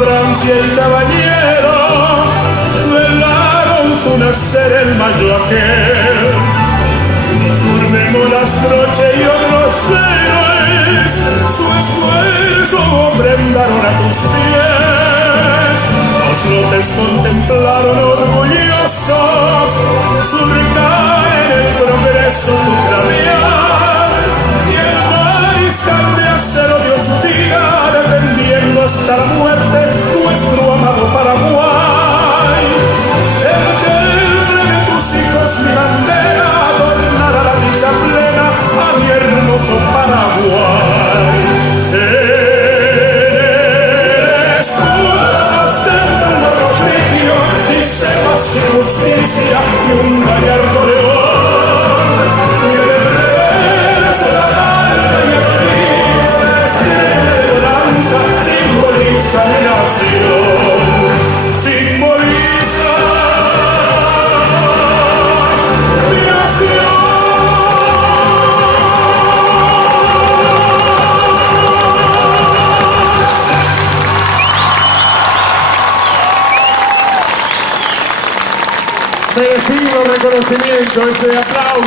Francia y caballero velaron tu nacer el mayo aquel. Durmemos las noches y otros héroes su esfuerzo prendaron a tus pies. Los lotes contemplaron orgullosos surcar en el progreso tu claviar, y el maíz de acero dio su día defendiendo hasta la muerte nuestro amado Paraguay. El que de tus hijos mi bandera adornará la dicha plena a mi hermoso Paraguay. Eres tú ostentando prodigio y sepas y justicia y un gallardo león. Eres la alma y el libre esperanza, simboliza mi nación, simboliza mi nación. Merecido reconocimiento, ese aplauso.